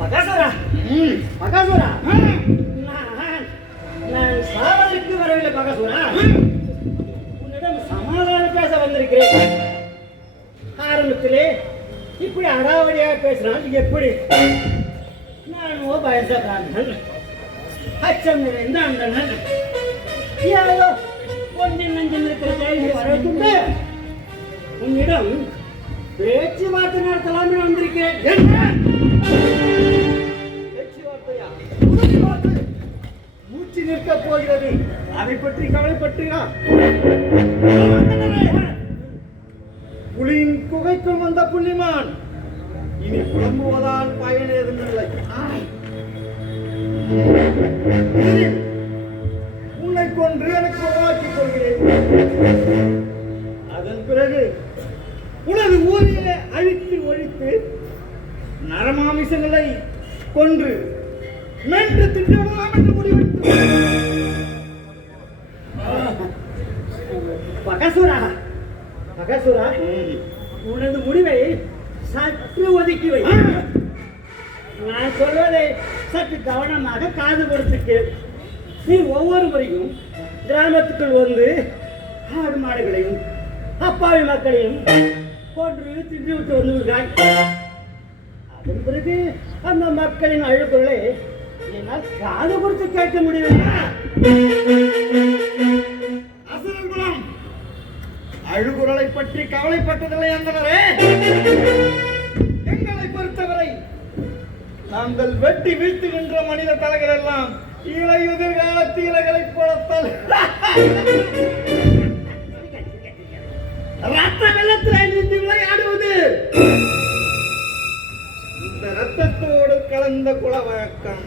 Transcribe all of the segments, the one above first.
பகாசுரா, பகாசுரா, நான் சாவதற்கு வரவில்லை பகாசுரா. உன்னிடம் சமாதானம் பேச வந்திருக்கிறேன். ஆரம்பத்திலே இப்படி அடாவடியாக பேசினால் எப்படி? நானோ பயசக்காரன், அச்சம் நிறைந்த அந்தனன். ஏதோ கொஞ்சம் நஞ்சம் இருக்கிற கைது வரவிட்டு உன்னிடம் பேச்சுவார்த்தை நடத்தலாம் வந்திருக்கிறேன். பேச்சுவார்த்தையா? மூச்சு நிற்க போகிறது. அதை பற்றி கவலைப்பட்டுயா? புலியின் குகைக்குள் வந்த புள்ளிமான் இனி புலம்புவதால் பயன் ஏதுமில்லை. உன்னை கொன்று எனக்கு உருவாக்கிக் கொள்கிறேன். அதன் பிறகு உனது ஊரிலே அழித்து ஒழித்து நரமாமிசங்களை கொன்று மென்று தின்றலாம் என்று முடிவெடுத்து. பகாசுரா, பகாசுரா, உனது முடிவை சற்று ஒதுக்கி வை. நான் சொல்வதை சற்று கவனமாக காது கொடுத்துக்கு. நீ ஒவ்வொரு முறையும் கிராமத்துக்குள் வந்து ஆடு மாடுகளையும் அப்பாவி மக்களையும் கொன்று தின்று விட்டு வந்து விடுகிறாய். அதன் பிறகு அந்த மக்களின் அழுகுறலை என்னால் காது கொடுத்து கேட்க முடியவில்லை. அசுரகுலம் அழுகுறலை பற்றி கவலைப்பட்டதில்லை என்பவரே. எங்களை பொறுத்தவரை நாங்கள் வெட்டி வீழ்த்துகின்ற மனித தலைகள் எல்லாம் இளையுதிர் காலத்து இலைகளை போலத்தால் ரத்த வெள்ளத்தில் நீந்தி விளையாடுவது இந்த ரத்தத்தோடு கலந்த குல வழக்கம்.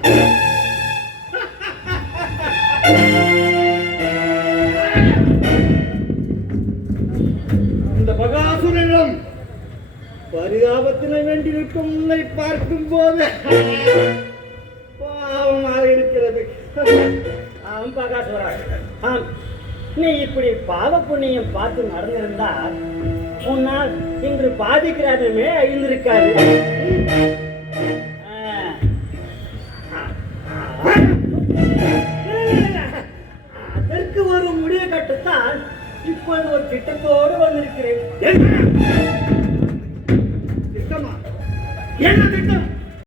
இந்த பகாசுரனிடம் பரிதாபத்தினை வேண்டி நிற்கும் உன்னை பார்க்கும் போது பாவமாக இருக்கிறது. ஆம் பகாசுரா, ஆம். நீ இப்படி பாவ புண்ணியம் பார்த்து நடந்திருந்தால் உன்னால் இன்று பாதிக்கிறாருமே அழிந்திருக்காரு. அதற்கு ஒரு முடிவு கட்டத்தான் இப்போது ஒரு திட்டத்தோடு வந்திருக்கிறேன். திட்டமா? என்ன திட்டம்?